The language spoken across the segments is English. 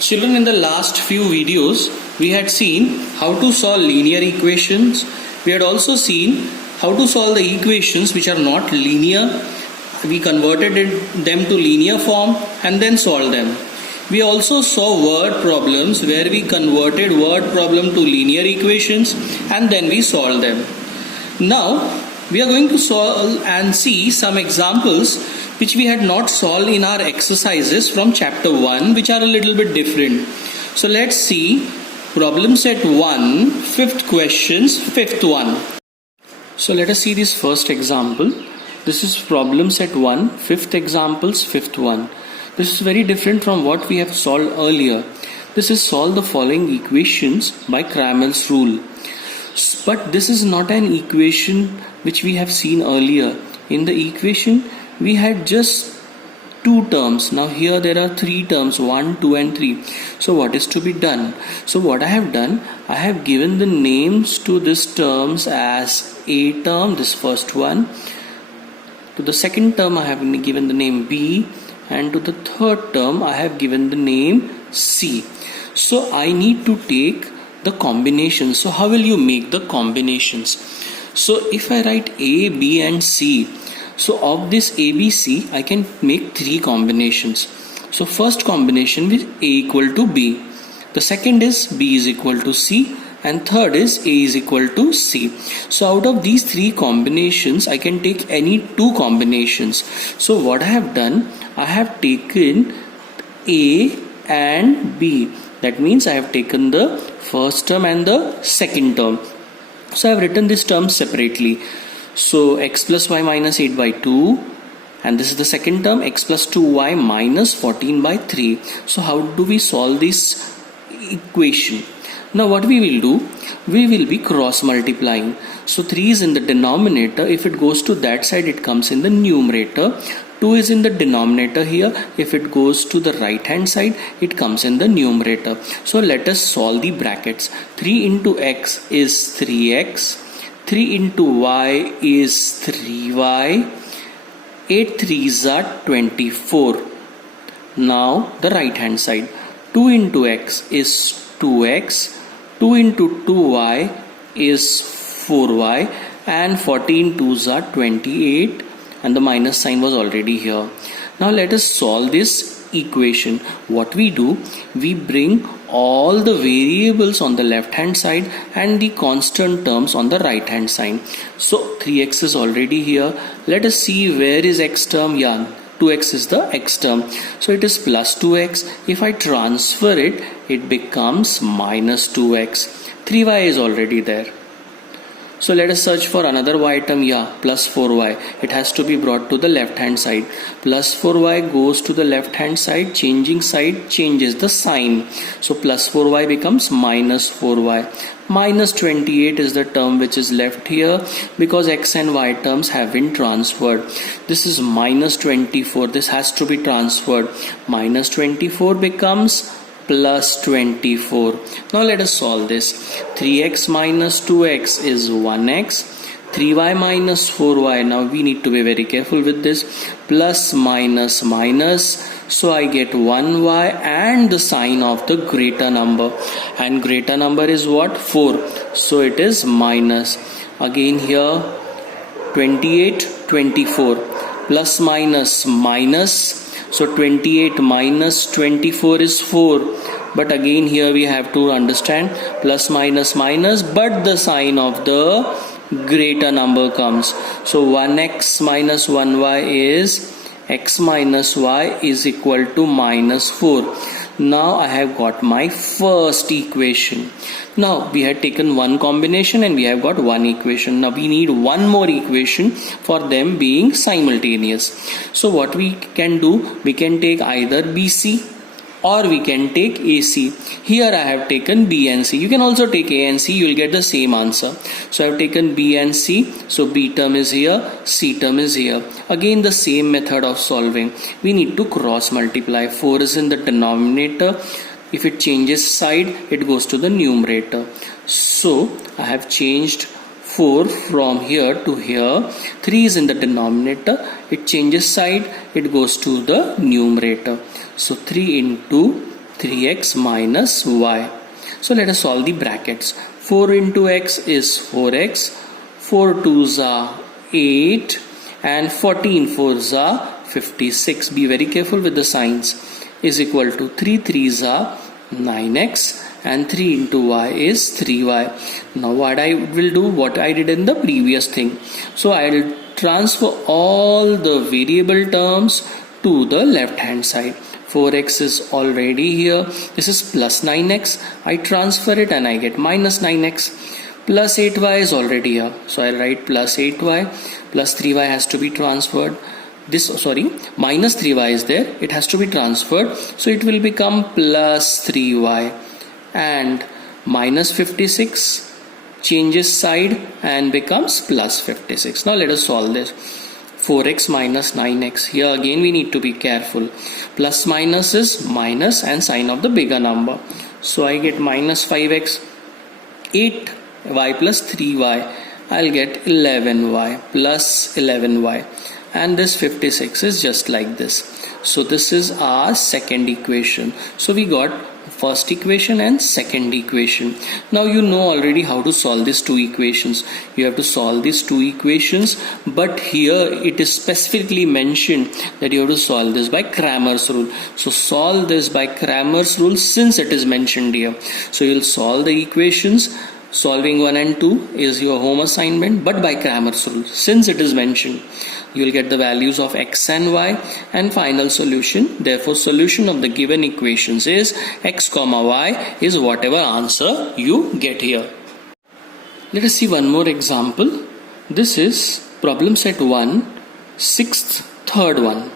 Children, in the last few videos, we had seen how to solve linear equations. We had also seen how to solve the equations which are not linear. We converted them to linear form and then solved them. We also saw word problems where we converted word problem to linear equations and then we solved them. Now, we are going to solve and see some examples which we had not solved in our exercises from chapter 1, which are a little bit different. So let's see problem set 1, fifth questions, fifth one. So let us see this first example. This is problem set 1, fifth examples, fifth one. This is very different from what we have solved earlier. This is solve the following equations by Cramel's rule. But this is not an equation which we have seen earlier. In the equation, we had just two terms. Now here there are three terms, 1, 2 and 3. So what is to be done? So what I have done, I have given the names to these terms as A term, this first one. To the second term I have given the name B, and to the third term I have given the name C. So I need to take the combinations. So how will you make the combinations? So if I write A, B and C, so of this A, B, C, I can make three combinations. So first combination is A equal to B. The second is B is equal to C. And third is A is equal to C. So out of these three combinations, I can take any two combinations. So what I have done, I have taken A and B. That means I have taken the first term and the second term. So I have written this term separately. So x plus y minus 8 by 2, and this is the second term, x plus 2y minus 14 by 3. So how do we solve this equation? Now what we will do, we will be cross multiplying. So 3 is in the denominator. If it goes to that side, it comes in the numerator. 2 is in the denominator here. If it goes to the right hand side, it comes in the numerator. So let us solve the brackets. 3 into x is 3x. 3 into y is 3y. 8 3s are 24. Now the right hand side. 2 into x is 2x. 2 into 2y is 4y. And 14 2s are 28. And the minus sign was already here. Now let us solve this equation. What we do, we bring all the variables on the left hand side and the constant terms on the right hand side. So 3x is already here. Let us see where is x term. Yeah, 2x is the x term. So it is plus 2x. If I transfer it, it becomes minus 2x. 3y is already there. So let us search for another y term. Yeah, plus 4y. It has to be brought to the left hand side. Plus 4y goes to the left hand side. Changing side changes the sign. So plus 4y becomes minus 4y. Minus 28 is the term which is left here because x and y terms have been transferred. This is minus 24. This has to be transferred. Minus 24 becomes plus 24. Now let us solve this. 3x minus 2x is 1x. 3y minus 4y. Now we need to be very careful with this. Plus minus minus. So I get 1y and the sign of the greater number. And greater number is what? 4. So it is minus. Again here 28, 24. Plus minus minus. So 28 minus 24 is 4. But again here we have to understand plus minus minus, but the sign of the greater number comes. So 1x minus 1y is x minus y is equal to minus 4. Now I have got my first equation. Now we had taken one combination and we have got one equation. Now we need one more equation for them being simultaneous. So what we can do, we can take either BC or we can take AC. Here I have taken B and C. You can also take A and C, you will get the same answer. So I have taken B and C. So B term is here, C term is here. Again the same method of solving. We need to cross multiply. 4 is in the denominator. If it changes side, it goes to the numerator. So I have changed 4 from here to here. 3 is in the denominator. It changes side, it goes to the numerator. So 3 into 3x minus y. So let us solve the brackets. 4 into x is 4x, 4 2s are 8 and 14 4s are 56. Be very careful with the signs. Is equal to 3 3s are 9x and 3 into y is 3y. Now what I will do, what I did in the previous thing. So I will transfer all the variable terms to the left hand side. 4x is already here. This is plus 9x. I transfer it and I get minus 9x. Plus 8y is already here. So I'll write plus 8y. Plus 3y has to be transferred. Minus 3y is there. It has to be transferred. So it will become plus 3y. And minus 56 changes side and becomes plus 56. Now let us solve this. 4x minus 9x. Here again we need to be careful. Plus minus is minus and sign of the bigger number. So I get minus 5x. 8y plus 3y. I'll get 11y plus 11y. And this 56 is just like this. So this is our second equation. So we got first equation and second equation. Now you know already how to solve these two equations. You have to solve these two equations, but here it is specifically mentioned that you have to solve this by Cramer's rule. So solve this by Cramer's rule since it is mentioned here. So you will solve the equations. Solving 1 and 2 is your home assignment, but by Cramer's rule since it is mentioned. You will get the values of x and y and final solution. Therefore, solution of the given equations is x comma y is whatever answer you get here. Let us see one more example. This is problem set 1, 6th, third one.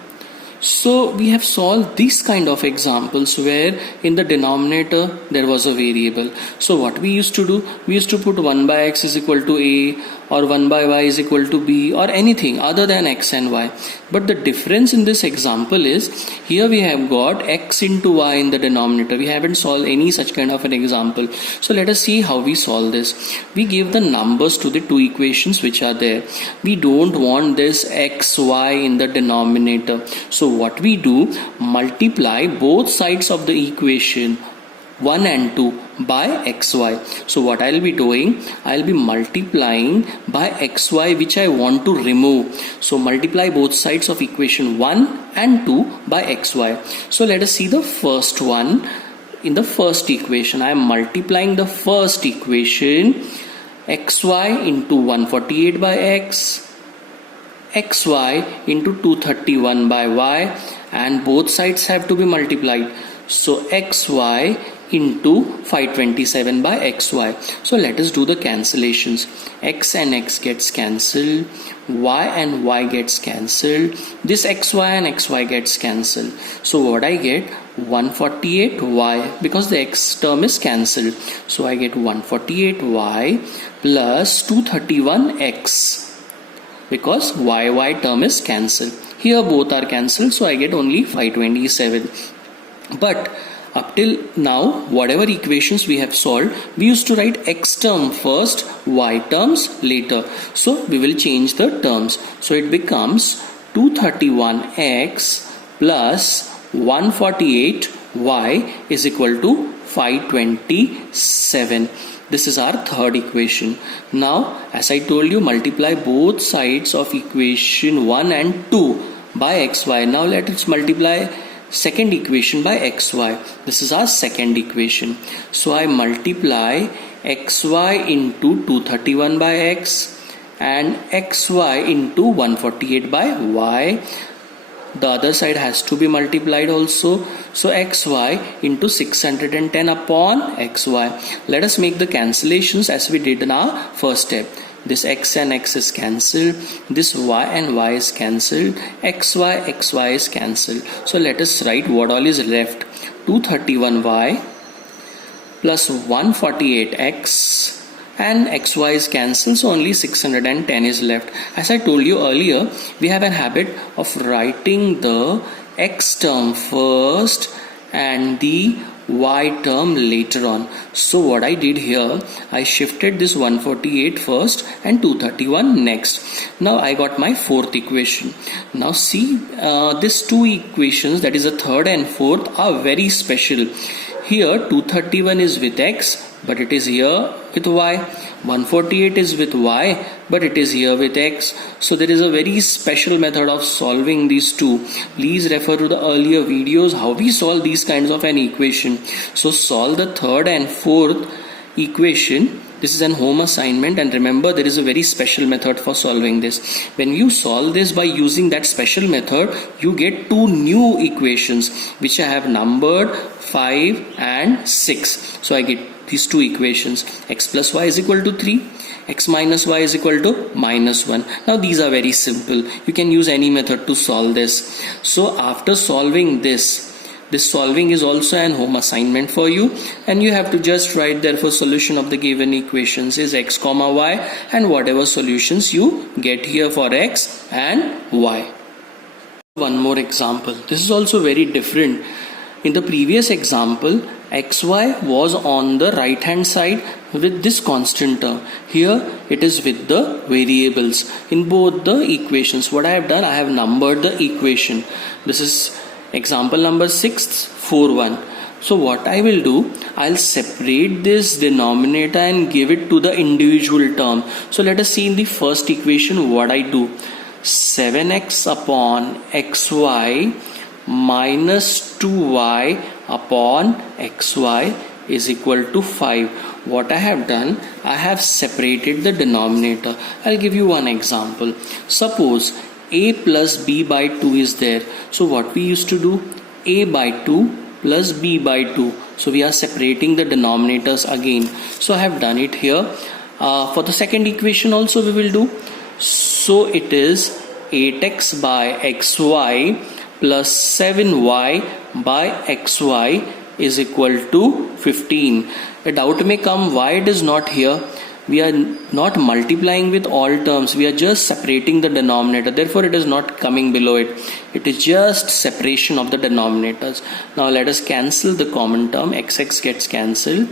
So we have solved these kind of examples where in the denominator there was a variable. So what we used to do, we used to put 1 by x is equal to a or 1 by y is equal to b or anything other than x and y. But the difference in this example is here we have got x into y in the denominator. We haven't solved any such kind of an example. So let us see how we solve this. We give the numbers to the two equations which are there. We don't want this x, y in the denominator. So what we do, multiply both sides of the equation 1 and 2 by xy. So what I'll be doing, I'll be multiplying by xy which I want to remove. So multiply both sides of equation 1 and 2 by xy. So let us see the first one. In the first equation, I am multiplying the first equation xy into 148 by x, xy into 231 by y, and both sides have to be multiplied. So xy into 527 by xy. So let us do the cancellations. X and x gets cancelled, y and y gets cancelled, this xy and xy gets cancelled. So what I get, 148y, because the x term is cancelled. So I get 148y plus 231x because y term is cancelled. Here both are cancelled, so I get only 527. But up till now, whatever equations we have solved, we used to write x term first, y terms later. So we will change the terms. So it becomes 231x plus 148y is equal to 527. This is our third equation. Now, as I told you, multiply both sides of equation 1 and 2 by xy. Now let us multiply second equation by xy. This is our second equation. So I multiply xy into 231 by x and xy into 148 by y. The other side has to be multiplied also. So xy into 610 upon xy. Let us make the cancellations as we did in our first step. This x and x is cancelled. This y and y is cancelled. xy is cancelled. So let us write what all is left. 231y plus 148x and xy is cancelled, so only 610 is left. As I told you earlier, we have a habit of writing the x term first and the y term later on. So what I did here, I shifted this 148 first and 231 next. Now I got my fourth equation. Now see, these two equations, that is the third and fourth, are very special. Here 231 is with x, but it is here with y. 148 is with y, but it is here with x. So there is a very special method of solving these two. Please refer to the earlier videos how we solve these kinds of an equation. So solve the third and fourth equation. This is an home assignment, and remember there is a very special method for solving this. When you solve this by using that special method, you get two new equations which I have numbered 5 and 6. So I get these two equations: x plus y is equal to 3, x minus y is equal to minus 1. Now these are very simple. You can use any method to solve this. So after solving this solving is also an home assignment for you, and you have to just write there for solution of the given equations is x comma y, and whatever solutions you get here for x and y. One more example. This is also very different. In the previous example, xy was on the right hand side with this constant term. Here it is with the variables. In both the equations, what I have done, I have numbered the equation. This is example number 6, 4, 1. So what I will do, I'll separate this denominator and give it to the individual term. So let us see in the first equation what I do. 7x upon xy minus 2y upon xy is equal to 5. What I have done, I have separated the denominator. I'll give you one example. Suppose a plus b by 2 is there. So what we used to do, a by 2 plus b by 2. So we are separating the denominators again. So I have done it here. For the second equation also we will do. So it is 8x by xy plus 7y by xy is equal to 15. A doubt may come, why it is not here? We are not multiplying with all terms, we are just separating the denominator, therefore it is not coming below it. It is just separation of the denominators. Now let us cancel the common term. Xx gets cancelled,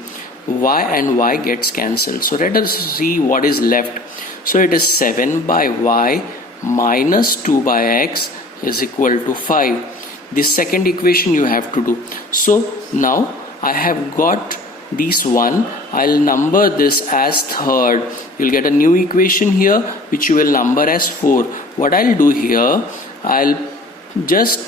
y and y gets cancelled. So let us see what is left. So it is 7 by y minus 2 by x is equal to 5. This second equation you have to do. So now I have got this one. I'll number this as third. You'll get a new equation here which you will number as 4. What I'll do here, I'll just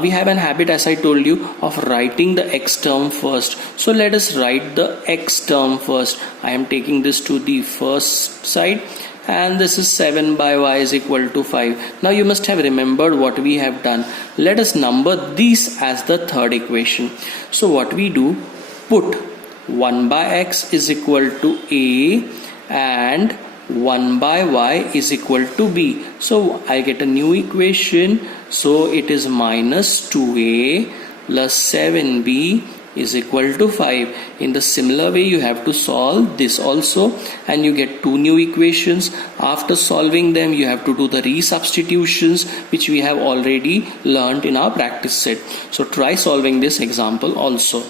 we have an habit, as I told you, of writing the x term first. So let us write the x term first. I am taking this to the first side, and this is 7 by y is equal to 5. Now you must have remembered what we have done. Let us number these as the third equation. So what we do, put 1 by x is equal to a and 1 by y is equal to b. So I get a new equation. So it is minus 2a plus 7b is equal to 5. In the similar way you have to solve this also, and you get two new equations. After solving them you have to do the resubstitutions which we have already learned in our practice set. So try solving this example also.